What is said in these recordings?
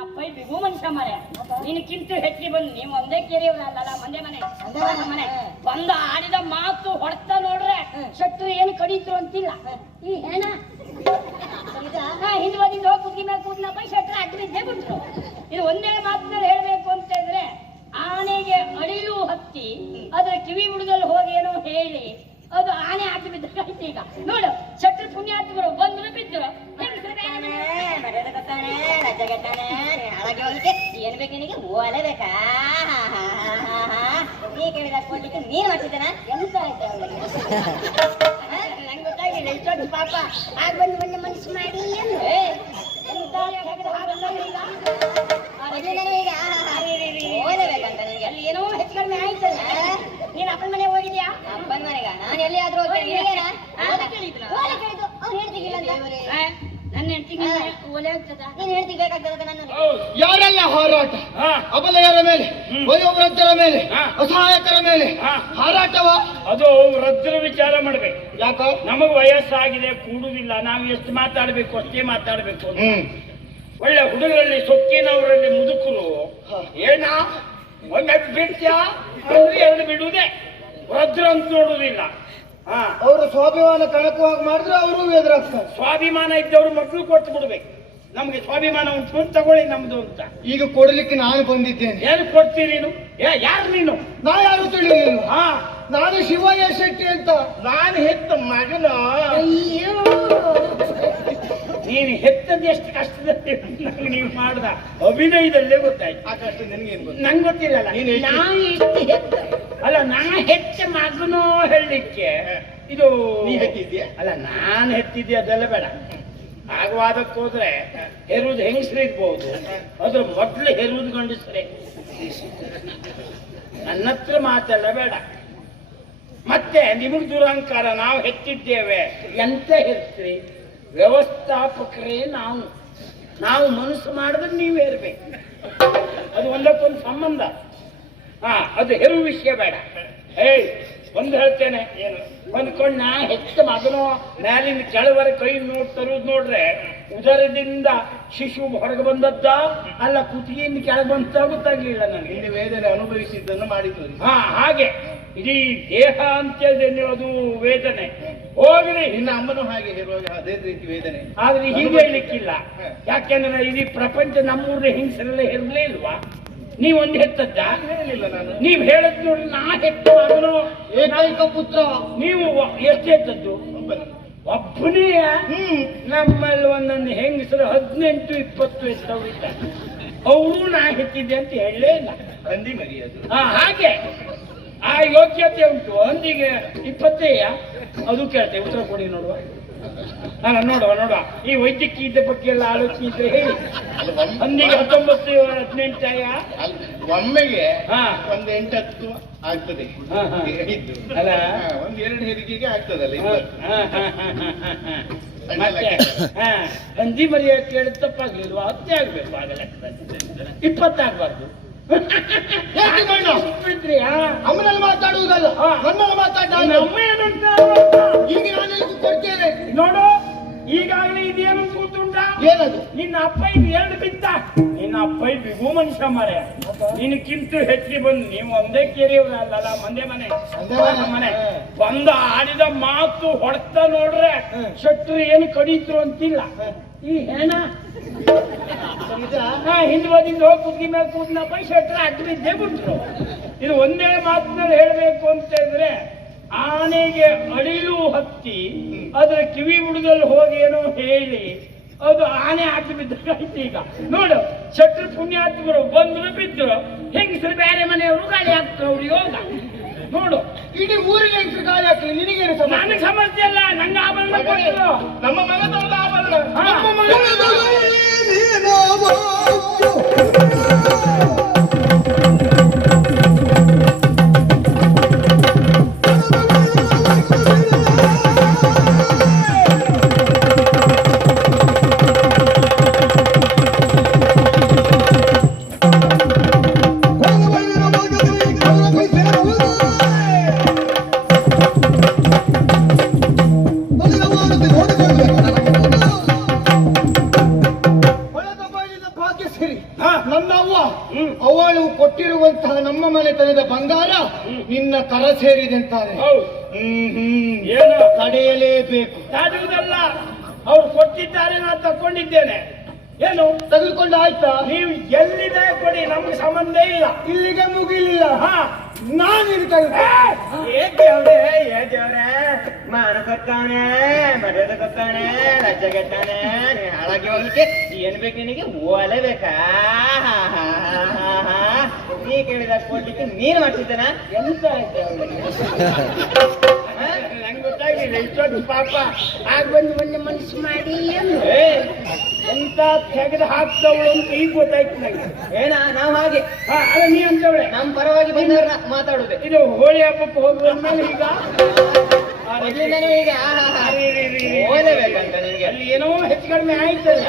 ಅಪ್ಪ ಬಿಗು ಮನುಷ್ಯ ಮರೆ ನಿನಕ್ಕಿಂತ ಹೆಚ್ಚಿಗೆ ಬಂದು ನೀವು ಒಂದೇ ಕೇರಿಯವ್ರಲ್ಲ ಒಂದೇ ಮನೆ. ಒಂದೇ ಮನೆ. ಬಂದ ಆಡಿದ ಮಾತು ಹೊಡ್ತಾ ನೋಡ್ರೆ ಶೆಟ್ರು ಏನು ಕಡಿದ್ರು ಅಂತಿಲ್ಲ. ಈ ಹೆಣ. ಹಿಂದ್ ಹಿಂದ್ವದಿಂದ ಹೋಗಿ ಕುದ್ಗಿ ಮೇಲೆ ಕೂದ್ನಪ್ಪ ಶೆಟ್ರು ಅಡ್ಡ ಬಿದ್ದೇ ಬಿಟ್ರು ಇದು ಒಂದೇ ಮಾತಿನಲ್ಲಿ ಹೇಳ್ಬೇಕು ಅಂತ ಇದ್ರೆ ಆನೆಗೆ ಅಳಿಯು ಹತ್ತಿ ಅದರ ಕಿವಿ ಬುಡದಲ್ಲಿ ಹೋಗಿ ಏನೋ ಹೇಳಿ ಅದು ಆನೆ ಅಡ್ಡ ಬಿದ್ದಾಯ್ತು ಈಗ. ನೋಡು. ಬೇಕು ನಿನಗೆ ಓಲೆ ಬೇಕಾ ನೀ ಕೇಳಿದ ಕೊಡ್ಲಿಕ್ಕೆ ನೀನ್ ಮಾಡ್ತಿದ್ದಾನ? ಎಂತ ಆಯ್ತು ನಂಗೆ ಗೊತ್ತಾಗಿಲ್ಲ ಇಷ್ಟೊಂದು ಪಾಪ. ಆಗ ಬಂದು ಬಂದು ಮನಸ್ಸು ಮಾಡಿ ಏನು ಎಂತ ತೆಗ್ದು ಹಾಕಲ್ಲ ಈಗ? ಮೊದ್ಲಿಂದನೂ ಈಗ ಓಲೆ ಬೇಕಂತ ನಿನಗೆ ಅಲ್ಲಿ ಏನೋ ಹೆಚ್ಚು ಕಡಿಮೆ ಆಯ್ತಲ್ಲ ನೀನ್ ಅಪ್ಪನ ಮನೆ ಹೋಗಿದ್ಯಾ ಅಪ್ಪನ ಮನೆಗ ನಾನು ಎಲ್ಲಿಯಾದ್ರೂ ಹೋಗ್ತೇನೆ ನಿನಗೇನ? ಓಲೆ ಕೇಳಿದ್ರಾ? ಓಲೆ ಕೇಳಿದ್ದು ಅವ್ನು ಹೇಳ್ತಿಗಿಲ್ಲ ಅಂತ ಆ, ನನ್ನ ಹೆಂಡತಿಗೆ ಒಲೆ ಆಗ್ತದ ನೀನ್ ಬೇಕಾಗ್ತದ ಯಾರೆಲ್ಲ ಹೋರಾಟ ಅಬಲಯರ ಮೇಲೆ ವಯೋವೃದ್ಧರ ಮೇಲೆ ಹಾ. ಅಸಹಾಯಕರ ಮೇಲೆ ಹೋರಾಟವ? ಅದು ವೃದ್ಧರ ವಿಚಾರ ಮಾಡ್ಬೇಕು. ಯಾಕ? ನಮಗ್ ವಯಸ್ಸಾಗಿದೆ ಕೂಡುದಿಲ್ಲ. ನಾವು ಎಷ್ಟು ಮಾತಾಡ್ಬೇಕು ಅಷ್ಟೇ ಮಾತಾಡ್ಬೇಕು ಒಳ್ಳೆ ಹುಡುಗರಲ್ಲಿ ಸೊಕ್ಕಿನವರಲ್ಲಿ ಮುದುಕರು. ಏನ? ಒಮ್ಮೆ ಬಿಡ್ತೀಯ ಎರಡು ಬಿಡುವುದೇ. ವೃದ್ಧರು ಅಂತ ನೋಡುದಿಲ್ಲ ಹಾ. ಅವರು ಸ್ವಾಭಿಮಾನ ಕಣಕವಾಗಿ ಮಾಡಿದ್ರೆ ಅವರು ಎದುರಾಗ್ತಾರೆ. ಸ್ವಾಭಿಮಾನ ಇದ್ದವರು ಮಕ್ಕಳು ಕೊಟ್ಟು ಬಿಡ್ಬೇಕು. ನಮ್ಗೆ ಸ್ವಾಭಿಮಾನ ಉಂಟು ಅಂತ ತಗೊಳ್ಳಿ ನಮ್ದು ಅಂತ. ಈಗ ಕೊಡ್ಲಿಕ್ಕೆ ನಾನು ಬಂದಿದ್ದೇನೆ. ಏನು ಕೊಡ್ತೀರಿ ನೀನು? ಏ ಯಾರು ನೀನು? ನಾ ಯಾರು ತಿಳಿಯಲಿಲ್ಲ? ಹಾ. ನಾನು ಶಿವಯ್ಯ ಶೆಟ್ಟಿ ಅಂತ. ನಾನು ಹೆತ್ತ ಮಗನ. ನೀನು ಹೆತ್ತದ ಎಷ್ಟು ಕಷ್ಟದ ನಂಗೆ ನೀವು ಮಾಡ್ದ ಅಭಿನಯದಲ್ಲೇ ಗೊತ್ತಾಯ್ತು. ಆ ಕಷ್ಟ ನಿನಗೇನು ಗೊತ್ತು? ನಂಗೆ ಗೊತ್ತಿಲ್ಲಲ್ಲ ನೀನು ಎಷ್ಟು- ನಾ ಎಷ್ಟು ಹೆತ್ತ ಅಲ್ಲ ನಾ ಹೆಚ್ಚ ಮಗನೋ ಹೇಳಲಿಕ್ಕೆ. ಇದು ನೀ ಹೆತ್ತಿದ್ಯಾ? ಅಲ್ಲ ನಾನು ಹೆತ್ತಿದ್ಯಾ ಅದೆಲ್ಲ ಬೇಡ. ಆಗವಾದಕ್ಕೆ ಹೋದ್ರೆ, ಹೆರುವುದು ಹೆಂಗಸ್ರಿರ್ಬೋದು ಅದ್ರ ಮೊದಲು ಹೆರುವುದು ಗಂಡಸ್ರೆ. ನನ್ನ ಹತ್ರ ಮಾತೆಲ್ಲ ಬೇಡ. ಮತ್ತೆ ನಿಮಗೆ ದುರಹಂಕಾರ, ನಾವು ಹೆಚ್ಚಿದ್ದೇವೆ ಎಂತ ಹೆರ್ತ್ರಿ ವ್ಯವಸ್ಥಾಪಕರೇ ನಾವು. ನಾವು ಮನಸ್ಸು ಮಾಡಿದ್ರೆ ನೀವು ಹೇರ್ಬೇಕು. ಅದು ಒಂದಕ್ಕೊಂದು ಸಂಬಂಧ. ಹಾ, ಅದು ಹೆರು ವಿಷಯ ಬೇಡ. ಏಯ್ ಒಂದು ಹೇಳ್ತೇನೆ. ಏನು ಹೊಂದ್ಕೊಂಡು ನಾ ಹೆಚ್ಚು ಮಗನೋ. ಮ್ಯಾಲಿನ ಕೆಳವರೆ ಕೈ ನೋಡ್ ತರುದ್ ನೋಡ್ರೆ ಉದರದಿಂದ ಶಿಶು ಹೊರಗೆ ಬಂದದ್ದ? ಅಲ್ಲ ಕುತ್ತಿಗೆಯಿಂದ ಕೆಳಗೆ ಬಂದ ಗೊತ್ತಾಗ್ಲಿಲ್ಲ ನನಗೆ. ಇಲ್ಲಿ ವೇದನೆ ಅನುಭವಿಸಿದ್ದನ್ನು ಮಾಡಿದ್ದು ಹಾ ಹಾಗೆ. ಇಡೀ ದೇಹ ಅಂತೇಳಿ ಅದು ವೇದನೆ. ಹೋಗ್ರಿ ನಿನ್ನ ಅಮ್ಮನು ಹಾಗೆ ಹೇಳುವಾಗ ಅದೇ ರೀತಿ ವೇದನೆ. ಆದ್ರೆ ಹೀಗೆ ಹೇಳಲಿಕ್ಕಿಲ್ಲ. ಯಾಕೆಂದ್ರೆ ಇಡೀ ಪ್ರಪಂಚ ನಮ್ಮೂರ ಹಿಂಸರೆಲ್ಲ ಇರಲೇ ಇಲ್ವಾ? ನೀವೊಂದು ಹೆತ್ತದ್ದ ಹೇಳಲಿಲ್ಲ ನಾನು. ನೀವ್ ಹೇಳದ್ ನೋಡಿ ನಾ ಹೆತ್ತು ಅದನ್ನು ಏಕೈಕ ಪುತ್ರ. ನೀವು ಎಷ್ಟು ಹೆತ್ತದ್ದು? ಒಬ್ಬನು. ನಮ್ಮಲ್ಲಿ ಒಂದೊಂದು ಹೆಂಗಸರು ಹದಿನೆಂಟು ಇಪ್ಪತ್ತು ಎಷ್ಟವಿದ್ದಾರೆ ಅವರು ನಾ ಹೆತ್ತಿದ್ದೆ ಅಂತ ಹೇಳಲೇ ಇಲ್ಲ. ಹಂದಿ ಮರಿಯೋದು. ಹಾ ಹಾಗೆ. ಆ ಯೋಗ್ಯತೆ ಉಂಟು. ಹಂದಿಗೆ ಇಪ್ಪತ್ತೇಯ? ಅದು ಕೇಳ್ತೇವೆ ಉತ್ತರ ಕೊಡಿ ನೋಡುವ. ಅಲ್ಲ ನೋಡುವ ನೋಡುವ. ಈ ವೈದ್ಯಕೀಯದ ಬಗ್ಗೆ ಎಲ್ಲ ಆಲೋಚನೆ ಇದ್ರೆ ಹೇಳಿ. ಹಂದಿಗೆ ಹತ್ತೊಂಬತ್ತು ಹದಿನೆಂಟಾಯ ಆಯ? ಒಮ್ಮೆಗೆ ಹಾ. ಒಂದ್ ಎಂಟತ್ತು ಆಗ್ತದೆ. ಹಾ, ಹಾ. ಇದ್ದು ಅಲ್ಲ? ಹಾ, ಒಂದ್ ಎರಡು ಹೆರಿಗೆಗೆ ಆಗ್ತದಲ್ಲ ಇಪ್ಪತ್ತು. ಹಾ, ಹಾ, ಹಾ, ಹಾ, ಹಾ. ಮತ್ತೆ ಹಾ. ಹಂದಿ ಮರಿಯ ಕೇಳಿದ ತಪ್ಪಾಗ್ಲಿಲ್ವಾ? ಹತ್ತೆ ಆಗ್ಬೇಕು ಆಗ ಲೆಕ್ಕದಲ್ಲಿ ಇಪ್ಪತ್ತಾಗ್ಬಾರ್ದು. ಯಾಕೆ ಬೇಡ? ಬಿಟ್ರಿ ಹಾ. ಅಮ್ಮನಲ್ಲಿ ಮಾತಾಡುವುದಲ್ಲ. ಮಾತಾಡ್ತಾ ನನ್ನಲ್ಲಿ ಮಾತಾಡ ಈಗ ನಾನು ಕೊಡ್ತೇನೆ ನೋಡು ಈಗಾಗಲೇ ಇದೇನು ಕೂತುಂಟ? ಏನದು? ನಿನ್ನ ಅಪ್ಪ ಇದು ಎರಡು ಬಿತ್ತ. ನಿನ್ನ ಅಪ್ಪ ಬಿಗು ಮನುಷ್ಯ ಮರೆ. ನಿನಕ್ಕಿಂತ ಹೆಚ್ಚಿ ಬಂದು ನೀವು ಒಂದೇ ಕೇರಿಯವ್ರಲ್ಲ ಮಂದೆ ಮನೆ. ಮನೆ. ಬಂದ ಆಡಿದ ಮಾತು ಹೊಡ್ತಾ ನೋಡ್ರೆ ಶಟ್ರು ಏನು ಕಡಿತರು ಅಂತಿಲ್ಲ. ಈ ಹೆಣ. ಇದಾ? ಹಾ ಹಿಂದ್ವದಿಂದ ಹೋಗಿ ಕುದ್ಗಿ ಮೇಲೆ ಕೂದ್ನಪ್ಪ ಶೆಟ್ರ ಅಡ್ಡಿದ್ದೇ ಬಿಟ್ರು. ಇದು ಒಂದೇ ಮಾತಿನಲ್ಲಿ ಹೇಳಬೇಕು ಅಂತ ಇದ್ರೆ ಆನೆಗೆ ಅಳಿಲು ಹತ್ತಿ ಅದರ ಕಿವಿ ಬುಡದಲ್ಲಿ ಹೋಗಿ ಏನೋ ಹೇಳಿ ಅದು ಆನೆ ಹಾಕಿ ಬಿದ್ದಾಯ್ತು ಈಗ. ನೋಡು ಶತ್ರು ಪುಣ್ಯಾತ್ಮರು ಬಂದ್ರು ಬಿದ್ರು ಹೆಂಗಸರು ಬೇರೆ ಮನೆಯವರು ಗಾಳಿ ಹಾಕ್ತವ್ರು ಯೋಗ ನೋಡು. ಇಡೀ ಊರಿಗೆ ಹೆಂಗಸರು ಗಾಳಿ ಹಾಕ್ಲಿ ನಿನಗೇನು ಸಮಸ್ಯೆ? ನನಗೆ ಸಮಸ್ಯೆ ಅಲ್ಲ ನನ್ನ ಆಭರಣ ನಮ್ಮ ಆಭರಣ. ಹಾ. ನಮ್ಮ ಮಗದವಳ ಹ್ಮ್. ನಿನ್ನ ಕರ ಸೇರಿದಂತಾರೆ ತಡೆಯಲೇಬೇಕು. ಸಾಧುವುದಲ್ಲ ಅವ್ರು ಕೊಟ್ಟಿದ್ದಾರೆ ನಾನು ತಕೊಂಡಿದ್ದೇನೆ ಏನು? ತೆಗೆದುಕೊಂಡು ಆಯ್ತಾ? ನೀವು ಎಲ್ಲಿದೆ ಕೊಡಿ ನಮ್ಗೆ ಸಂಬಂಧ ಇಲ್ಲ. ಇಲ್ಲಿಗೆ ಮುಗಿಲಿಲ್ಲ. ಹಾ. ನಾನು ಏ ದೇವ್ರೆ ಮಾನ ಕೊತ್ತಾನೆ ಮರ್ಯಾದೆ ರಜ ಕೆಟ್ಟಾನೆ ಹಾಳಾಗಿ ಹೋಗ್ಲಿಕ್ಕೆ ಏನ್ ಬೇಕು ನಿನಗೆ? ಓಲೆ ಬೇಕಾ? ನೀ ಕೇಳಿದ ಕೊಡ್ಲಿಕ್ಕೆ ನೀನ್ ಮಾಡ್ತಿದ್ದಾನ? ಎಂತ ಆಯ್ತು ನಂಗೆ ಗೊತ್ತಾಗಿಲ್ಲ ಇಷ್ಟೊಂದು ಪಾಪ. ಆಗ ಬಂದು ಮೊನ್ನೆ ಮನಸ್ಸು ಮಾಡಿ ಏನು ಎಂತ ತೆಗೆದು ಹಾಕ್ತವಳು ಅಂತ ಈಗ ಗೊತ್ತಾಯ್ತು ನಂಗೆ. ಏನ? ನಾವ್ ಹಾಗೆ. ಹಾ ಅಲ್ಲ ನೀ ಅಂತವಳೆ ನಮ್ ಪರವಾಗಿ ಬಂದವ್ರನ್ನ ಮಾತಾಡುದೆ ಇದು ಹೋಳಿ ಹಬ್ಬಕ್ಕೆ ಹೋಗುವ ಈಗ? ಮೊದ್ಲಿಂದನೂ ಈಗ. ಓದಬೇಕಂತ ನಿನ್ಗೆ ಅಲ್ಲಿ ಏನೋ ಹೆಚ್ಚು ಕಡಿಮೆ ಆಯ್ತಲ್ಲ.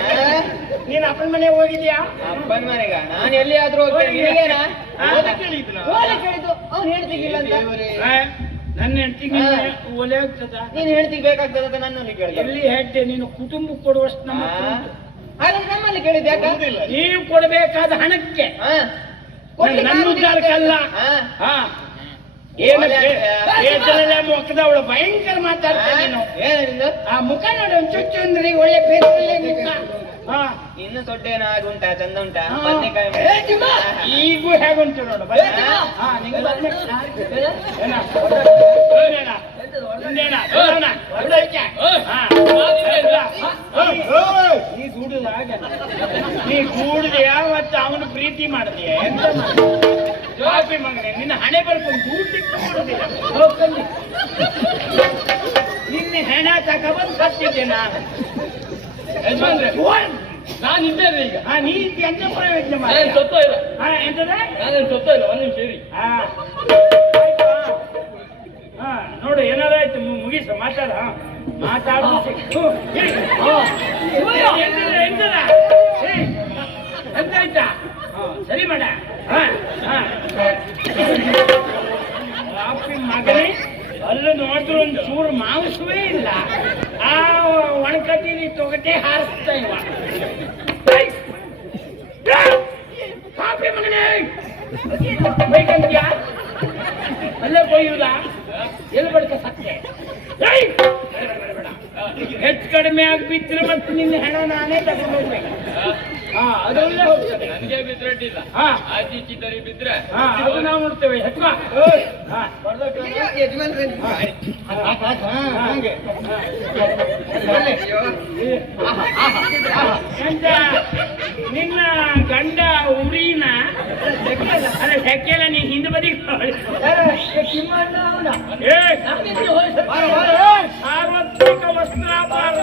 ನೀನ್ ಅಪ್ಪನ ಮನೆ ಹೋಗಿದ್ಯಾ? ಅಪ್ಪನ್ ಮನೆಗ? ನಾನು ಎಲ್ಲಿ ಆದ್ರೂ ಹೋಗ್ತೇನೆ ಓಲೆ ಕೇಳಿದ್ನ? ಓಲೆ ಕೇಳಿದ್ದು. ಅವ್ನು ಹೇಳ್ತಿಗಿಲ್ಲ ಅಂತ. ಆ, ನನ್ನ ಹೆಂಡತಿಗೆ. ಒಲೆ ಆಗ್ತದ? ನೀನ್ ಹೇಳ್ತಿಗ್ ಬೇಕಾಗ್ತದ ಕೇಳಿದ. ಎಲ್ಲಿ ಹೆಡ್ಡೆ ನೀನು ಕುಟುಂಬ ಕೊಡುವಷ್ಟು ನಮ್ಮ ಹತ್ರ ಉಂಟು. ಹಾಗಾದ್ರೆ ನಮ್ಮಲ್ಲಿ ಕೇಳಿದ್ದೆ ಯಾಕ? ನೀವು ಕೊಡಬೇಕಾದ ಹಣಕ್ಕೆ. ಹಾ. ನನ್ನ ಉದ್ದಾರಕ್ಕಲ್ಲ. ಹಾ. ಹಾ. ಏನಕ್ಕೆ? ಮುಖದವಳು ಭಯಂಕರ ಮಾತಾಡ್ತೀನಿ ನೀನು. ಆ ಮುಖ ನೋಡಿ ಒಂದು ಚುಚ್ಚು ಅಂದ್ರೆ ಒಳ್ಳೆ ಬೇರೆ ಮುಖ. ಹಾ ಇನ್ನು ದೊಡ್ಡ ಏನಾಗುಂಟಾ ಚಂದ ಉಂಟಾ ಬದನೆಕಾಯಿ ಈಗೂ ಹೇಗುಂಟು ನೋಡು. ನೀ ಹಾಗೆ. ನೀ ಗೂಡಿದೆಯಾ ಮತ್ತೆ ಅವನು ಪ್ರೀತಿ ಮಾಡಿದೆಯಾ ಎಂತ ಪಾಪಿ ಮಗನೇ ನಿನ್ನ ಹಣೆ ಬರ್ಕೊಂಡು ಕೊಡುದಿಲ್ಲ. ಹೋಗ್ಕಂಡಿ ನಿನ್ನ ಹೆಣ ತಗೊಬಂದು ಸತ್ತಿದ್ದೆ ನಾನು. ಓ ನಾನು ಇದ್ದೇನೆ ಈಗ. ಆ ನೀ ಇದ್ದಿ ಎಂತ ಪ್ರಯೋಜನ ಮಾಡಿ ಮಾಡಿ ಸತ್ತ ಇಲ್ಲ. ಹಾ ಎಂತದ? ನಾನೇನು ಸತ್ತ ಇಲ್ಲ ಒಂದು ನಿಮಿಷ ಇರಿ. ಹಾ ಆಯ್ತಾ? ಹಾ ನೋಡು ಏನಾರಾಯ್ತು ಮು- ಮುಗಿಸು ಮಾತಾಡ ಮಾತಾಡು ಎಂತದ ಏಯ್, ಎಂತ ಆಯ್ತಾ? ಹಾ, ಸರಿ ಮಾಡ. ಹಾ ಹಾ. ಮಗನೇ ಅಲ್ಲೂ ನೋಡಿದ್ರು ಒಂದು ಚೂರು ಮಾಂಸವೇ ಇಲ್ಲ. ಆ ಒಣಕಟ್ಟಿಲಿ ತೊಗಟೆ ಹಾರಿಸ್ತಾ ಇವ! ಪಾಪಿ ಮಗನೇ! ಬೈಕಂತ್ಯಾ ಅಲ್ಲೇ ಕೊಯ್ಯುವುದ ಎಲ್ಲಿ ಬಡ್ಕ ಸತ್ತೆ. ಹೆಚ್ಚು ಕಡಿಮೆ ಆಗ್ಬಿದ್ರೆ ಮತ್ತೆ ನಿನ್ನ ಹೆಣ ನಾನೇ ತಗೊಂಡು ಹೋಗ್ಬೇಕು. ಹಾ ಅದೊಳ್ಳೆ ಹೋಗ್ತದೆ. ನನಗೆ ಬಿದ್ರೆ ಅಡ್ಡಿಲ್ಲ. ಹಾ. ಆಚೆ ಈಚೆ ತರಿ ಬಿದ್ರೆ ಹಾ ಅದು ನಾವು ನೋಡ್ತೇವೆ. ಹೆಚ್ಚು ಎಂತ ನಿನ್ನ ಗಂಡ ಉರಿನ ಅಲ್ಲ ಸೆಕೆಲ್ಲ ನೀ ಹಿಂದೆ ಬದಿ ಸಾರ್ವತ್ರಿಕ ವಸ್ತ್ರಾಪಾರ